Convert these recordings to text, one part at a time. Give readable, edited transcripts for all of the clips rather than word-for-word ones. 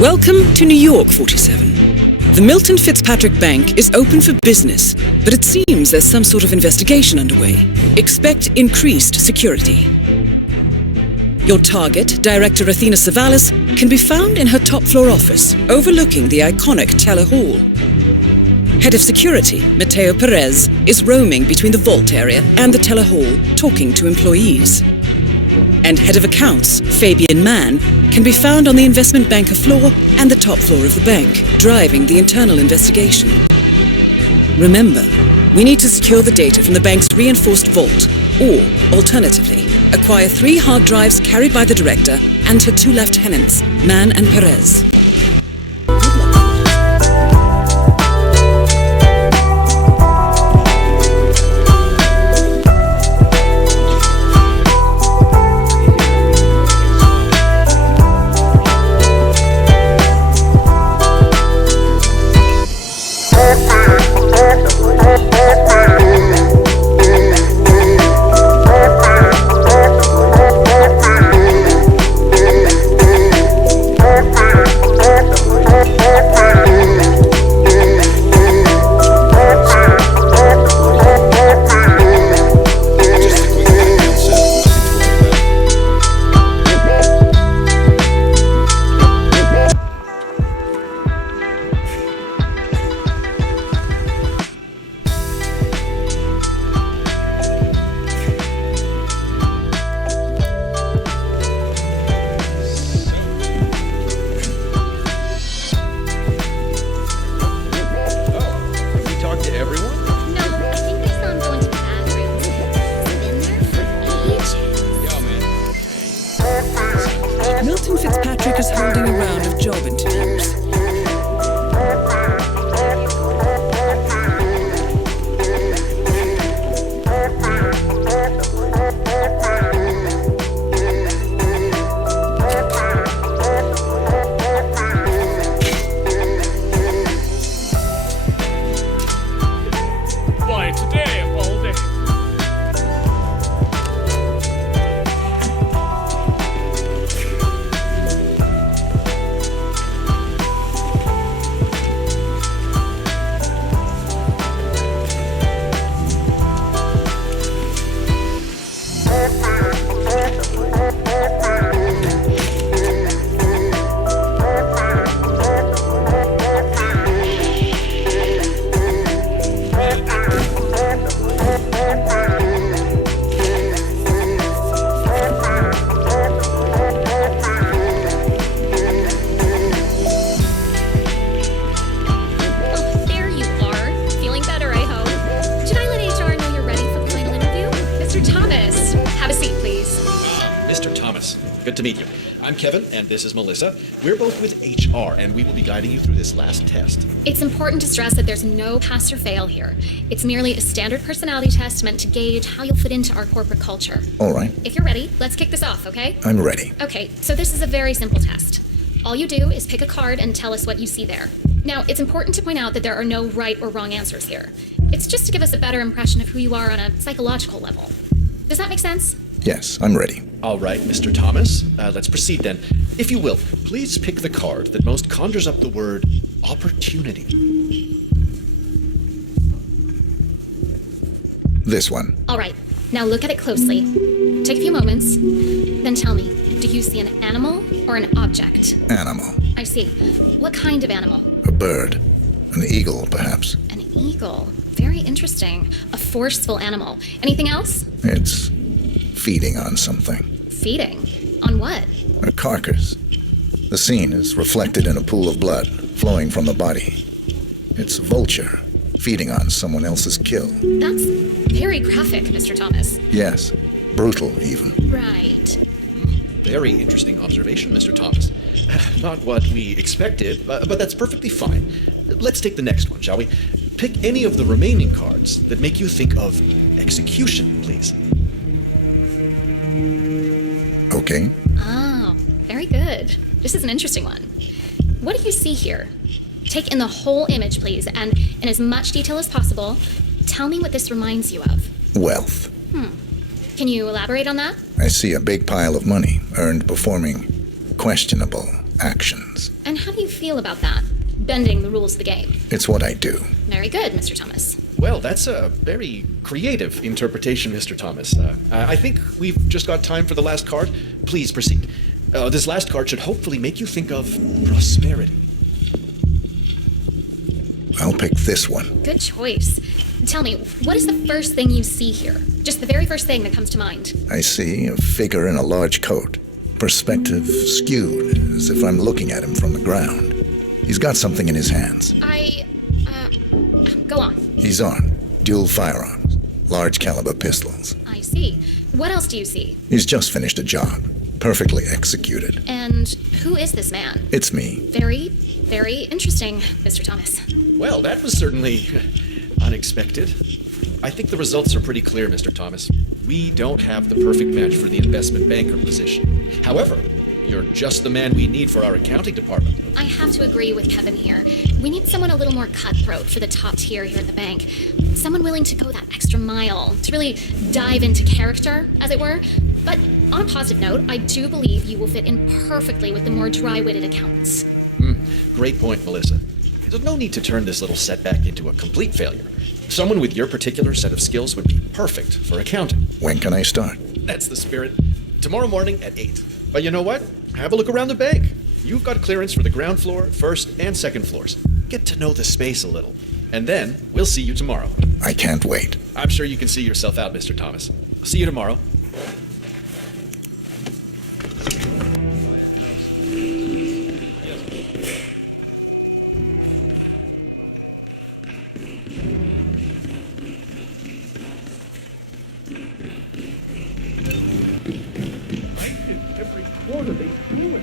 Welcome to New York 47. The Milton Fitzpatrick Bank is open for business, but it seems there's some sort of investigation underway. Expect increased security. Your target, Director Athena Savalas, can be found in her top-floor office, overlooking the iconic Teller Hall. Head of Security, Mateo Perez, is roaming between the vault area and the Teller Hall, talking to employees. And Head of Accounts, Fabian Mann, can be found on the investment banker floor and the top floor of the bank, driving the internal investigation. Remember, we need to secure the data from the bank's reinforced vault, or, alternatively, acquire 3 hard drives carried by the director and her 2 lieutenants, Mann and Perez. Milton Fitzpatrick is holding a round of job interviews. Why, today of all days. Good to meet you. I'm Kevin, and this is Melissa. We're both with HR, and we will be guiding you through this last test. It's important to stress that there's no pass or fail here. It's merely a standard personality test meant to gauge how you'll fit into our corporate culture. All right. If you're ready, let's kick this off, okay? I'm ready. Okay, so this is a very simple test. All you do is pick a card and tell us what you see there. Now, it's important to point out that there are no right or wrong answers here. It's just to give us a better impression of who you are on a psychological level. Does that make sense? Yes, I'm ready. All right, Mr. Thomas, let's proceed then. If you will, please pick the card that most conjures up the word opportunity. This one. All right, now look at it closely. Take a few moments, then tell me, do you see an animal or an object? Animal. I see. What kind of animal? A bird. An eagle, perhaps. An eagle. Very interesting. A forceful animal. Anything else? It's feeding on something. Feeding? On what? A carcass. The scene is reflected in a pool of blood flowing from the body. It's a vulture feeding on someone else's kill. That's very graphic, Mr. Thomas. Yes, brutal even. Right. Very interesting observation, Mr. Thomas. Not what we expected, but that's perfectly fine. Let's take the next one, shall we? Pick any of the remaining cards that make you think of execution, please. Okay. Oh, very good. This is an interesting one. What do you see here? Take in the whole image, please, and in as much detail as possible, tell me what this reminds you of. Wealth. Can you elaborate on that? I see a big pile of money earned performing questionable actions. And how do you feel about that? Bending the rules of the game. It's what I do. Very good, Mr. Thomas. Well, that's a very creative interpretation, Mr. Thomas. I think we've just got time for the last card. Please proceed. This last card should hopefully make you think of prosperity. I'll pick this one. Good choice. Tell me, what is the first thing you see here? Just the very first thing that comes to mind. I see a figure in a large coat. Perspective skewed, as if I'm looking at him from the ground. He's got something in his hands. Go on. He's armed. Dual firearms. Large caliber pistols. I see. What else do you see? He's just finished a job. Perfectly executed. And who is this man? It's me. Very, very interesting, Mr. Thomas. Well, that was certainly unexpected. I think the results are pretty clear, Mr. Thomas. We don't have the perfect match for the investment banker position. However, you're just the man we need for our accounting department. I have to agree with Kevin here. We need someone a little more cutthroat for the top tier here at the bank. Someone willing to go that extra mile, to really dive into character, as it were. But on a positive note, I do believe you will fit in perfectly with the more dry-witted accountants. Great point, Melissa. There's no need to turn this little setback into a complete failure. Someone with your particular set of skills would be perfect for accounting. When can I start? That's the spirit. Tomorrow morning at 8. But you know what? Have a look around the bank. You've got clearance for the ground floor, first, and second floors. Get to know the space a little. And then we'll see you tomorrow. I can't wait. I'm sure you can see yourself out, Mr. Thomas. See you tomorrow. Every quarter they do it.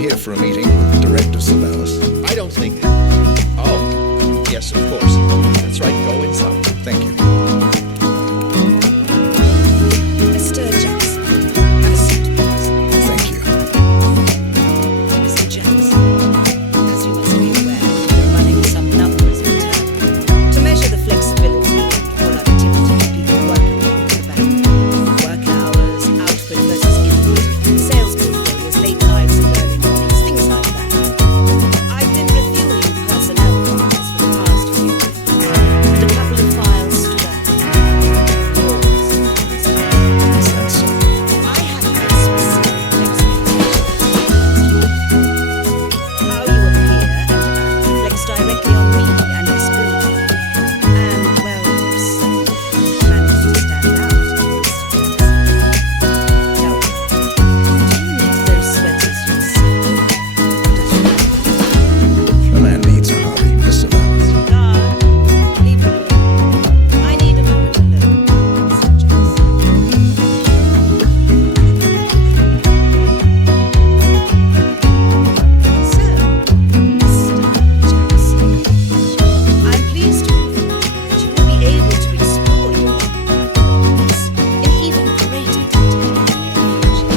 here for a meeting with Director Savalas. I don't think... Oh, yes, of course. That's right, go inside. Thank you. Mr. Jackson, have a seat, please. Thank you. Mr. Jackson, as you must be aware, we're running some numbers internally to measure the flexibility and productivity of people working in the bank. Work hours, output versus input, sales portfolios, late nights and early mornings, things like that. I've been reviewing personnel files for the past few weeks, and a couple of files stood out. Yours. Is that so? I have very specific expectations. How you appear and act reflects directly on me and this building. And, well, you've certainly managed to stand out in this case. Now, do you need those sweaters yourself? A man needs a hobby, Miss Savalas. Leave it alone. I need a moment alone, Mr. Jackson. So, Mr. Jackson, I'm pleased to inform you that you will be able to explore your hobbies in even greater detail in the future.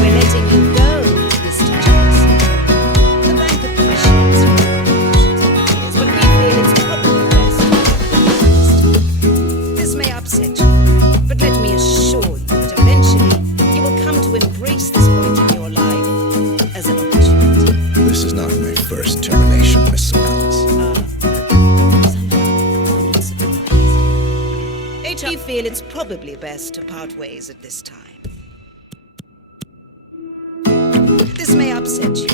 We're letting you go, Mr. Jackson. The bank appreciates your contributions over the years, but we feel it's probably best to this may upset you, but let me assure you that eventually you will come to embrace this point in your life as an opportunity. This is not my first termination, Miss Savalas. We feel it's probably best to part ways at this time. This may upset you,